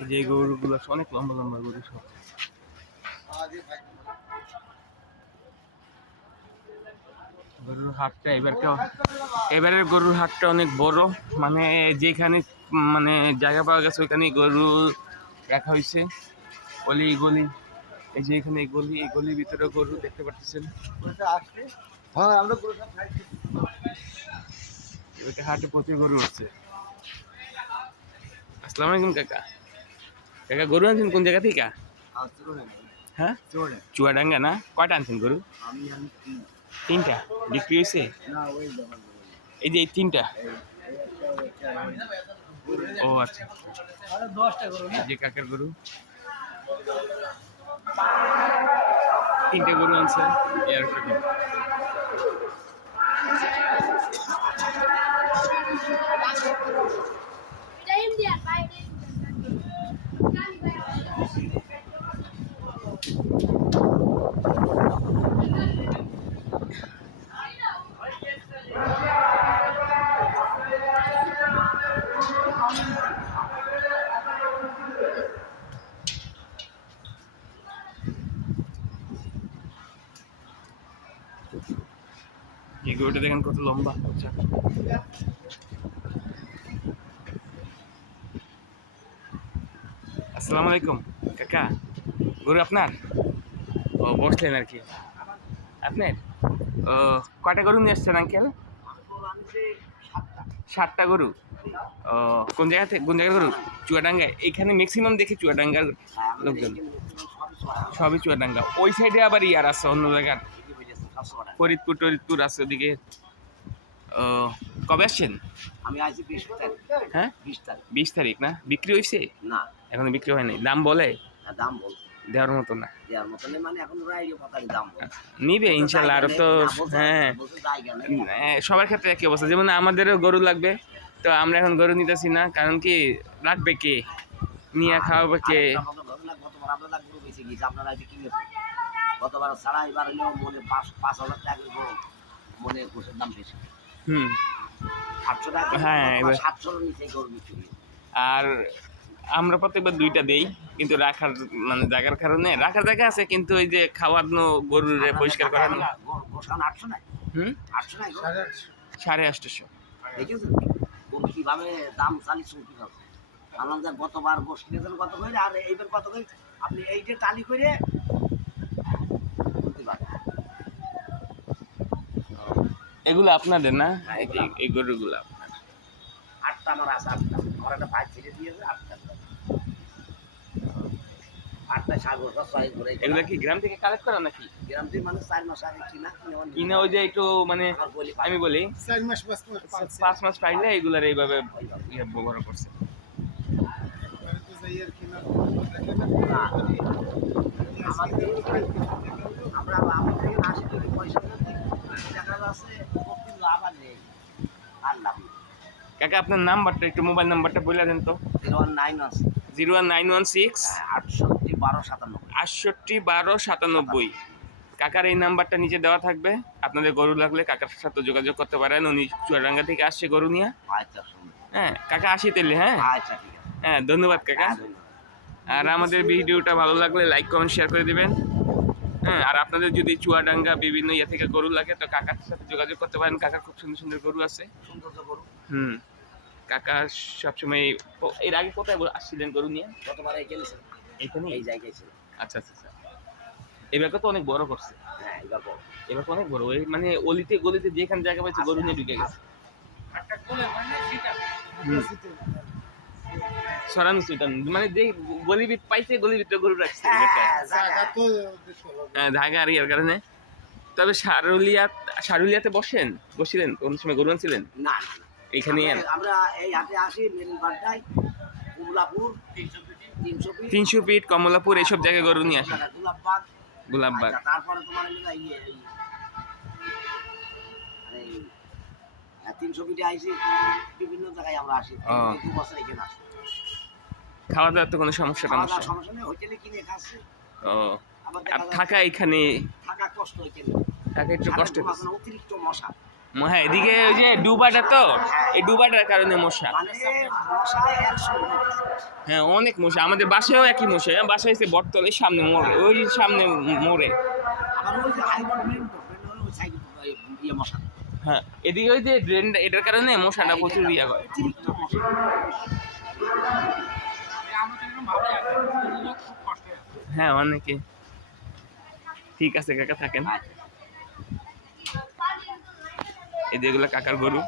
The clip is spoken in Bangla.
এই যে গরুগুলো অনেক লম্বা লম্বা গরু সব। গরুর হাটটা এবারের গরুর হাটটা অনেক বড়, মানে যেখানে মানে জায়গা পাওয়া গেছে ওইখানে গরু রাখা হয়েছে। অলি গলি, এই যে এখানে এই গলির ভিতরে গরু দেখতে পাচ্ছেন। ওইটা হাটে প্রচুর গরু আছে। আসসালামু আলাইকুম কাকা। কাকা গরু আনছেন কোন জায়গা থেকে? হ্যাঁ, চুয়াডাঙ্গা না? কয়টা আনছেন গরু? তিনটা বিক্রি হয়েছে? এই যে এই তিনটা? ও আচ্ছা, এই যে কাকার গরু, তিনটে গরু আনছে। এর এই গরুটা দেখেন কত লম্বা। আচ্ছা, আসসালামু আলাইকুম কাকা। গরু আপনার? ও বসলেন আর কি আপনার? ও, কয়টা গরু নিয়ে আসছেন আঙ্কেল? 7টা গরু। ও, কোন জায়গা থেকে, কোন জায়গার গরু? চুয়াডাঙ্গায়। এখানে ম্যাক্সিমাম দেখি চুয়াডাঙ্গার লোকজন, সবই চুয়াডাঙ্গা। ওই সাইডে আবার ইয়ার আছে অন্য জায়গার, ফরিদপুর টরিদপুর আছে ওদিকে। ও, কবে আসছেন? আমি আছি 20 তারিখ। হ্যাঁ, 20 তারিখ না? বিক্রি হয়েছে? না, এখনো বিক্রি হয় নাই। দাম বলে? দাম বলছে দেওয়ার মতো না? দেওয়ার মতো নেই, মানে এখন ওরা এই কথা দাম বলছে। নিবে ইনশাল্লাহ আরো তো। হ্যাঁ, সবার ক্ষেত্রে একই অবস্থা। যেমন আমাদেরও গরু লাগবে, তো আমরা এখন গরু নিতেছি না, কারণ কি রাখবে কে, নিয়ে খাওয়াবে কে? গতবার আমরা লাখ গরু বেঁচে গিয়েছি, আপনারা আজকে কিনে গতবার ছাড়া এবার হলেও মনে 5,000 টাকা গরু, মনে গোসের দাম বেশি। 800 টাকা। হ্যাঁ, 700 নিচে গরু বিক্রি। আর আমরা প্রত্যেকবার 2টা দেই, কিন্তু রাখার মানে জায়গার কারণে, রাখার জায়গা আছে কিন্তু ওই যে খাওয়ানো গরুর পরিষ্কার করানো। গোসান 800 নাই? 800 নাই? 850। দেখেছেন গরু কিভাবে দাম চালিয়েছেন কিভাবে? আনন্দ গতবার গোস কিনেছেন কত করে, আর এইবার কত করে? আপনি এইটা টালি করে বুঝতে পারেন। এগুলো আপনাদের না? এই গরুগুলো আপনার? 8টা আমার আছে, 8টা আমার একটা ভাই ছেড়ে দিয়েছে। 8টা সাগর 6 করে। এগুলো কি গ্রাম থেকে কালেক্ট করা নাকি? গ্রাম থেকে মানে 4 মাস আগে কিনা ওই যে একটু মানে আমি বলি 5 মাস পাইলে এগুলার এইভাবে ব্যবহার করছে। আমরা আমাদের 80 টাকা পয়সা দেখা যাচ্ছে লাভ আর নেই, আর লাভ নেই। কাকা আপনার নাম্বারটা একটু, মোবাইল নাম্বারটা বলে দেন তো। 01916 68 12 97। কাকার এই নাম্বারটা নিচে দেওয়া থাকবে। আপনাদের গরু লাগলে কাকার সাথে যোগাযোগ করতে পারেন। উনি চুয়াডাঙ্গা থেকে আসছে গরু নিয়ে। আচ্ছা, হ্যাঁ কাকা, আসি তাহলে। হ্যাঁ, আচ্ছা, ঠিক আছে। হ্যাঁ, ধন্যবাদ কাকা। আর আমাদের ভিডিওটা ভালো লাগলে লাইক কমেন্ট শেয়ার করে দিবেন। হ্যাঁ, আর আপনাদের যদি চুয়াডাঙ্গা বিভিন্ন ইয়ে থেকে গরু লাগে তো কাকার সাথে যোগাযোগ করতে পারেন। কাকার খুব সুন্দর সুন্দর গরু আছে। কাকা সবসময়। এর আগে কোথায় আসছিলেন গরু নিয়ে? গতবার এখানে, এই জায়গায় ছিল। আচ্ছা আচ্ছা আচ্ছা। এবার তো অনেক বড় করছে। হ্যাঁ, এবার তো অনেক বড়। ওই মানে অলিতে গলিতে যেখানে জায়গা পাইছে গরু নিয়ে ঢুকে গেছে। সরানো সেটা মানে যে গলিবিট পাইছে, গলিবিটটা গরু রাখছে। হ্যাঁ, ঢাকা আর ইয়ার কারণে। তবে সারুলিয়াতে বসছিলেন কোন সময় গরু আনছিলেন? না, এখানে আমরা এই হাটে আসি মেরিনবাড্ডায়, কমলাপুর 300 ফিট, কমলাপুর এইসব জায়গায় গরু নিয়ে আসে। গোলাপবাগ। তারপরে তোমার 300 ফিটে আইসি, বিভিন্ন জায়গায় আমরা আসি। 2 বছর এখানে আসি। খাওয়া দাওয়ার তো কোনো সমস্যা নেই, হোটেলে কিনে খাচ্ছি। ও, আর থাকা এখানে থাকা কষ্ট, এখানে থাকা একটু কষ্ট, অতিরিক্ত মশা। হ্যাঁ এদিকে ওই যে ডুবাটা তো, এই ডুবাটার কারণে মশা। মানে মশা 100 হ্যাঁ অনেক মশা, আমাদের বাসায়ও একই মশা। বাসায় এসে বটতলের সামনে মোড়ে, ওই সামনে মোড়ে। আবার ওই যে হাইবোর্ড মেন হলো ওই সাইড ইয়ে মশা হ্যাঁ এদিকে ওই যে ড্রেন, এটার কারণে মশাটা প্রচুর ইয়া করে। অতিরিক্ত মশা। হ্যাঁ অনেকে। ঠিক আছে কাকা, থাকেন। আচ্ছা। এই যেগুলো কাকার গরু।